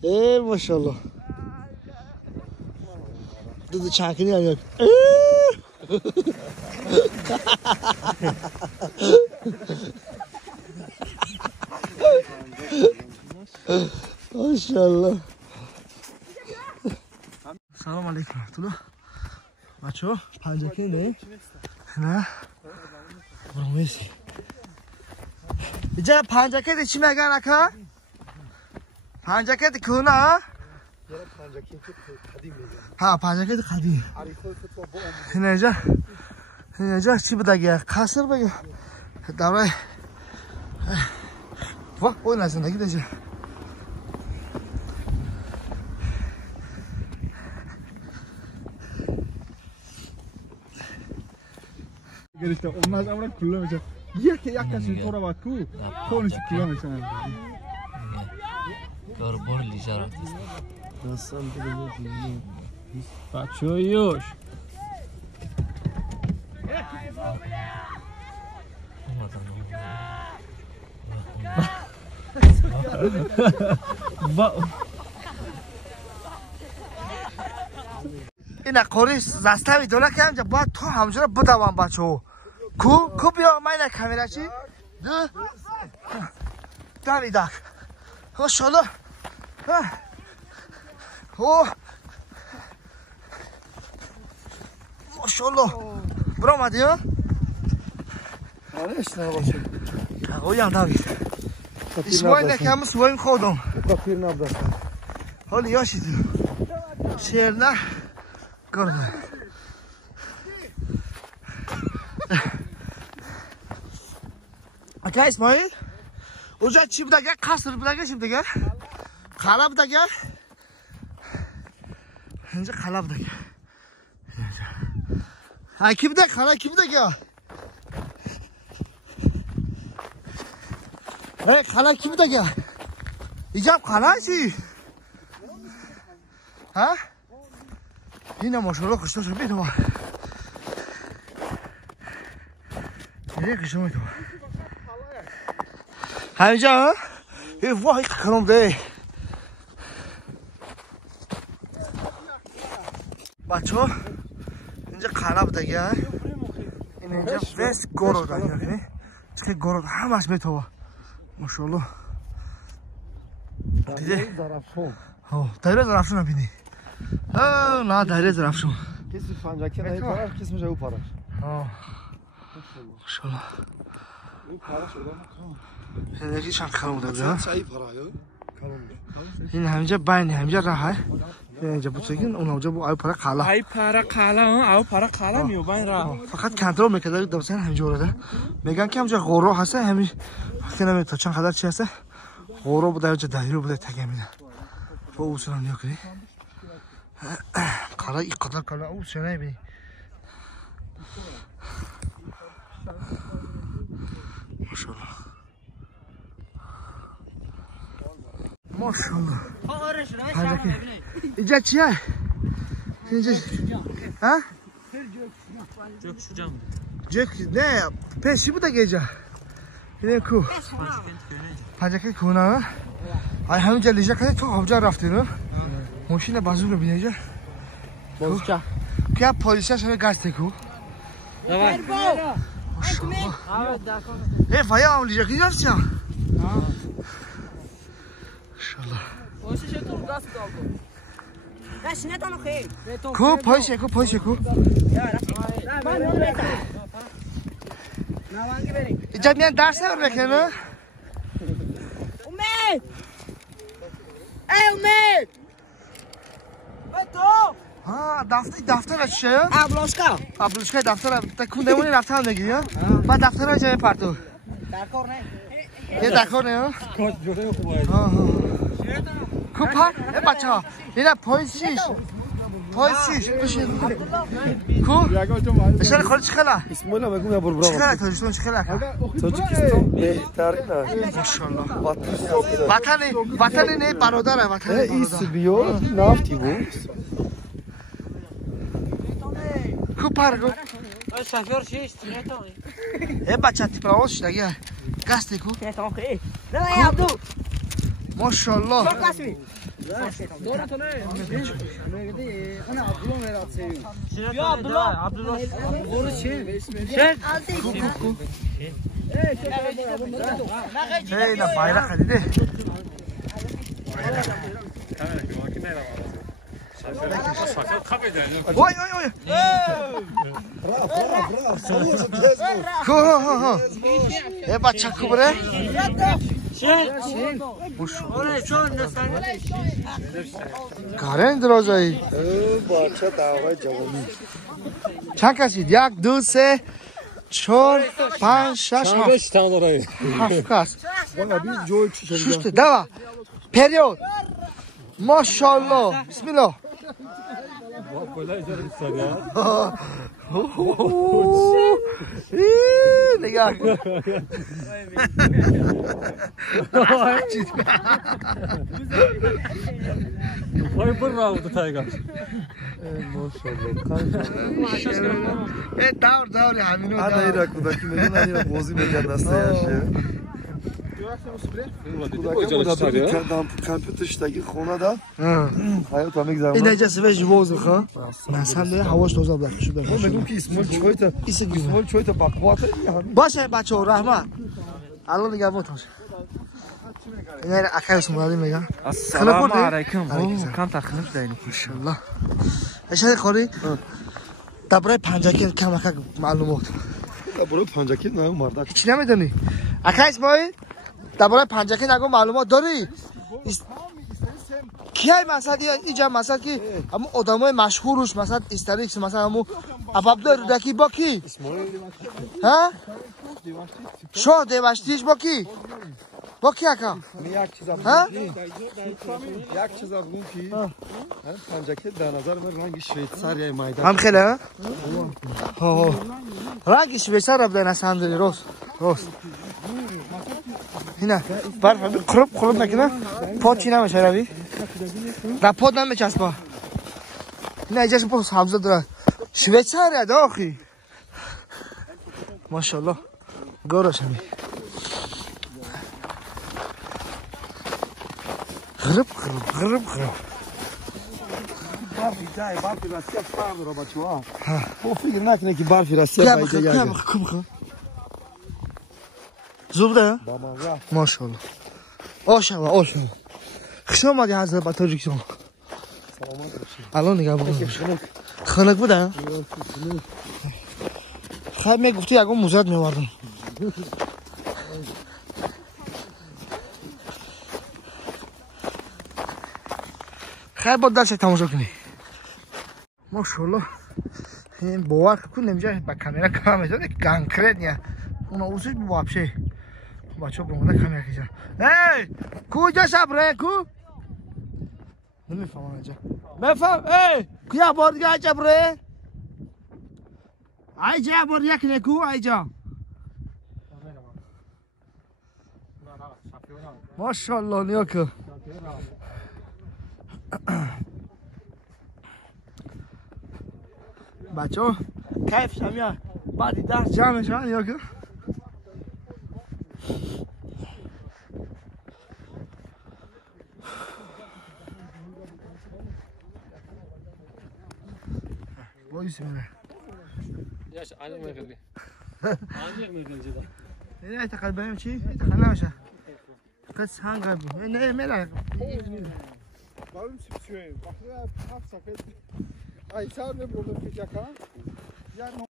ای ماشاءالله دو چنکنی هم یک ماشاءالله سلام علیکم رحمتالله بچه ها پنجاکه نه نه برمیسی اینجا پنجاکه دی چی میگن اکا؟ پنجاکه دی کنه ها؟ ها پنجاکه دی قدیم اینجا چی بودگه؟ قصر بگه دوره واه اوی نزندگی دیجا گرفته اون از امرا کلا میشه یک کسی تو رو با کو خونش کلا میشه کار بار لیجارات داستان بگه بچه‌هایوش این قوری زستوی دوله که همجا باید تو همجا رو بدوام بچه ها کو بیا ما این کامیرا چی؟ دمی دک ماشالله ماشالله برا آمدی ها؟ آره اشتنه باشه اوی هم دوید اسمایی نکم سویم خودم کافیر نبدست حالی یاشی تو شیر نه گرده اکا اسماعیل اونجا چی بودگه؟ قصر بودگه چی بودگه؟ قلعه بودگه؟ اینجا قلعه بودگه ها کی بوده؟ قلعه کی بودگه؟ قلعه کی بودگه؟ اینجا قلعه چی؟ ها؟ اینه ماشاءالله خشتا شد بیدو بار اینه خشتا میدو همینجا ها؟ ای وای خرم ده بچه ها اینجا قلعه بودگه ها این اینجا وست گورو داریم چه گورو همش میتوه ماشاءالله دیده؟ دایره درفشون نبینی نه دایره درفشون کسی پنجاکه نه پارش کسی میشه او پارش ماشاءالله او پارش شده این یکی چند خرم بوده بجا چایی پارایو این همینجا بین همینجا راه های اینجا بچگین اون اونجا بو آی پارا قلعه ای پارا قلعه او پارا قلعه میو بین راه فقط کنترل میکرده دوستان همینجا ورده میگن که همینجا غورو هست همین خیلی تا چند قدر چی هست غورو بوده اینجا دایره بوده تگه میده تو اصلا نیا کنی قلعه ای قدر قلعه او چنه بینی ماشاءالله ماشاءالله اینجا چیه؟ اینجا ها؟ جوک شجام جوک نه پیشی بوده که اینجا اینه کو پنجاکه کونه ها ای همینجا لیجا کنی تو همجا رفتی رو ماشین بازو رو بینه اینجا بازچه که پولیسه شده گسته کو ماشاءالله ای فایا هم لیجا کنی رفتی هم ماشاءالله کو پایشه کو اینجا میان درس نبر بکنه امید ای امید تو ها دفتر چیه؟ ابلوشکا دفتر تکون نمونی رفته هم نگیری ها؟ بعد دفتر جای پرتو در کار نه یه در کار نه ها؟ کات جوره خوبه کوپر؟ ای بچه ها اینه پایز شیش بشین کو؟ اشاره خالی چی خلا؟ اسماعیل هم بگم یا برو چی خلا تاجیستان چی خلا؟ تاجیکستان بهترینه ماشاءالله وطن نه برادره وطن ایس بیو نافتی بود کوپر کو؟ شافیور شیش تیمتون ای بچه تی پراوش دگه گسته کو؟ نه عبدو Maşallah. Ya Abdullah. Abdullah. Hey la bayrak hadi de. Oy oy oy. Ha. Bachcha kubre. Oraya çor ne sen? Karen drozai. بچه دعوای جوانی چند کسی؟ 1 2 3 4 5 6 7 tane orayı. 7 کس. بابا biz جوی چی شد 6 دوا. پریود. ماشاءالله. بسم الله. نگاه کن. Vay bravo da Taygar. دور همینو انا ایرا کودکی میگن ایرا بازی میگن نستایشه کودکی کردم کامپیوترشتاگی خونه دا hayat amig zaman این اجازه به جواز خا مثلا هواش تازه بود شو بگم میگم که اسمول چویتا اسمول چویتا باقوات باشه بچه‌ها رحمت الان دیگه وقتش این اکاس مالی میگم Assalamu alaykum. Kam taxınıb deyil. ماشاءالله اشاره خوری درباره پنجاکی کم معلومات برو پنجاکی نه مردا هیچ نمیدونی اکا اسماعیل درباره پنجاکی نگو معلومات داری کیای مثلا اینجا مثلا که همون آدمای مشهورش مثلا استریکس مثلا همون عبدالله رودکی با کی ها شو دیواشتیش با کی اکا یک چیز ها یک چیز بگم که پنجاکی در نظر من رنگ شویتساریای میدان هم خیلی ها رنگ شویتسار رو بدن سندلی راست هنا برف قرب نکنه پاد چی نمیشه روی در پاد نمیچسبه هنا اجازه پاس حفظه داره شویتسار ده آخی ماشاءالله گارش همی غرب برفی راستی فهم رو بچه‌ها او فکر نکنه که برفی راستی باید یاد کم زوبده ماشاءالله آشوا خوش اومدی حضرت با تاجیکستان الان نگاه بکن خنک بوده خیلی میگفتی اگه موزت میوردم خیلی با دست تماشا کنی ماشاءالله این باور کن نمیشه با کامیرا کار میزنه کانکریت نه اون اوزش بوابشه بچه برمونده کامیرا کشن ای کجا صبره کو نمیفهمم اینجا بفهم ای کیا بار دیگه اینجا بره اینجا بار یک نکو اینجا ماشاءالله نیا که بچه ها کیف شمیه بعدی درس جمع شن یا که بایستی میره Yaş annem mırgıldı. Annem mırgıldı da. نه اعتقاد بریم چی؟ اعتقاد نمیشه قصد هنگ بود نه میره Warum sipsiyor? Bak ya, hafif. Ay sağ ne burada peki ya?